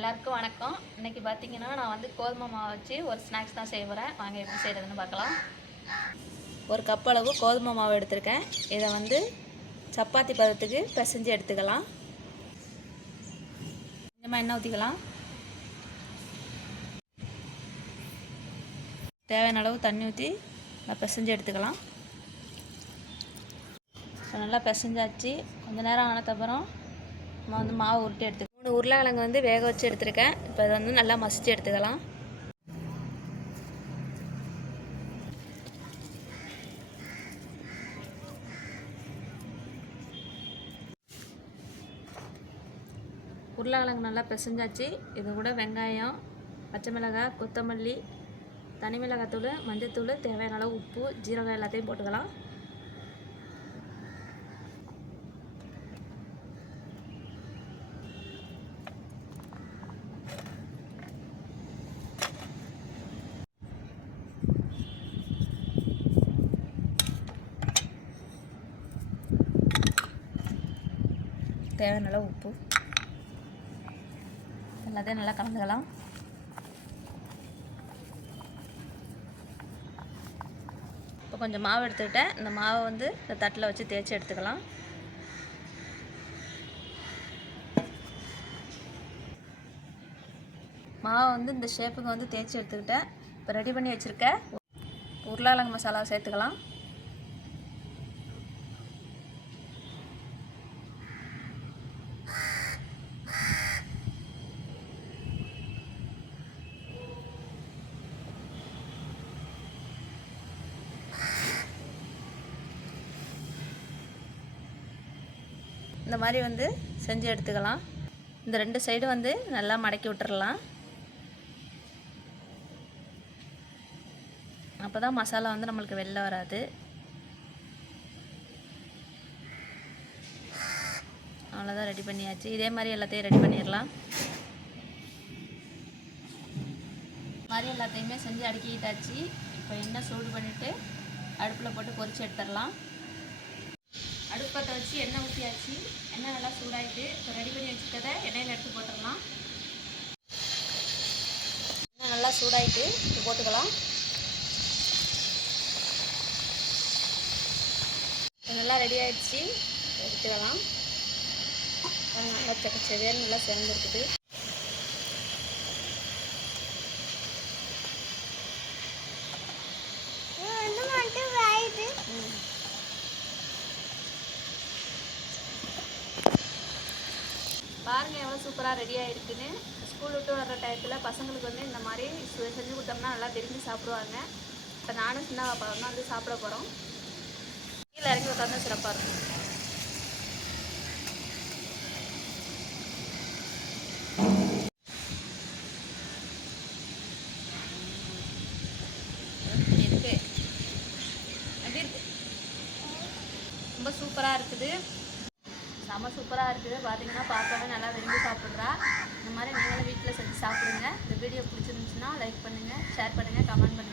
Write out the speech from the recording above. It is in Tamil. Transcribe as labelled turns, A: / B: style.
A: எல்லாருக்கும் வணக்கம். இன்னைக்கு பார்த்தீங்கன்னா நான் வந்து கோதுமை மாவு வச்சு ஒரு ஸ்நாக்ஸ் தான் செய்ய போகிறேன் வாங்க எப்படி செய்கிறதுன்னு பார்க்கலாம். ஒரு கப் அளவு கோதுமை மாவு எடுத்திருக்கேன். இதை வந்து சப்பாத்தி பதத்துக்கு பிசைஞ்சு எடுத்துக்கலாம். கொஞ்சமாக எண்ணெய் ஊற்றிக்கலாம் தேவையான அளவு தண்ணி ஊற்றி பிசைஞ்சு எடுத்துக்கலாம். நல்லா பிசைஞ்சாச்சு. கொஞ்சம் நேரம் ஆனதுக்கப்புறம் நம்ம வந்து மாவு உருட்டி எடுத்து உருளைக்கிழங்கு வந்து வேக வச்சு எடுத்திருக்கேன். இப்போ அதை வந்து நல்லா மசிச்சு எடுத்துக்கலாம். உருளைக்கிழங்கு நல்லா பிசைஞ்சாச்சு. இது கூட வெங்காயம் பச்சை மிளகாய் கொத்தமல்லி தனி மிளகாத்தூள் மஞ்சத்தூள் தேவையான அளவு உப்பு ஜீரகம் எல்லாத்தையும் போட்டுக்கலாம். தேவையான அளவு உப்பு. எல்லாத்தையும் நல்லா கலந்துக்கலாம். இப்போ கொஞ்சம் மாவு எடுத்துக்கிட்டேன். இந்த மாவை வந்து இந்த தட்டில் வச்சு தேய்ச்சி எடுத்துக்கலாம். மாவை வந்து இந்த ஷேப்புக்கு வந்து தேய்ச்சி எடுத்துக்கிட்டேன். இப்போ ரெடி பண்ணி வச்சுருக்க உருளாலங்க மசாலா சேர்த்துக்கலாம். இந்த மாதிரி வந்து செஞ்சு எடுத்துக்கலாம். இந்த ரெண்டு சைடு வந்து நல்லா மடக்கி விட்டுறலாம். அப்போ தான் மசாலா வந்து நம்மளுக்கு வெளில வராது. அவ்வளோதான் ரெடி பண்ணியாச்சு. இதே மாதிரி எல்லாத்தையும் ரெடி பண்ணிடலாம். மாதிரி எல்லாத்தையுமே செஞ்சு அடுக்கிட்டாச்சு இப்போ எண்ணெய் சூடு பண்ணிவிட்டு அடுப்பில் போட்டு பொரிச்சு எடுத்துடலாம். அடுப்பத்தை வச்சு எண்ணெய் ஊற்றியாச்சு எண்ணெய் நல்லா சூடாயிட்டு இப்போ ரெடி பண்ணி வச்சுட்டதை எண்ணெயில் எடுத்து போட்டுடலாம். எண்ணெய் நல்லா சூடாயிட்டு இப்போ போட்டுக்கலாம். நல்லா ரெடி ஆயிடுச்சு. எடுத்துக்கலாம். நல்லா செக்க செவியல் நல்லா சேர்ந்துருக்குது. எவ்வளோ சூப்பராக ரெடி ஆகிருக்குன்னு ஸ்கூல் விட்டு வர்ற டயத்தில் பசங்களுக்கு வந்து இந்த மாதிரி செஞ்சு கொடுத்தோம்னா நல்லா விரும்பி சாப்பிடுவாங்க. இப்போ நானும் சின்ன பாப்பா தான் வந்து சாப்பிட போகிறோம் கீழே இறங்கி உட்காந்து சிறப்பாக இருக்கும். ரொம்ப சூப்பராக இருக்குது. செம்ம சூப்பராக இருக்குது. பார்த்தீங்கன்னா பார்க்கவே நல்லா விரும்பி சாப்பிட்றா. இந்த மாதிரி நீங்களும் வீட்டில் செஞ்சு சாப்பிடுங்க. இந்த வீடியோ பிடிச்சிருந்துச்சுன்னா லைக் பண்ணுங்கள் ஷேர் பண்ணுங்கள் கமெண்ட் பண்ணுங்கள்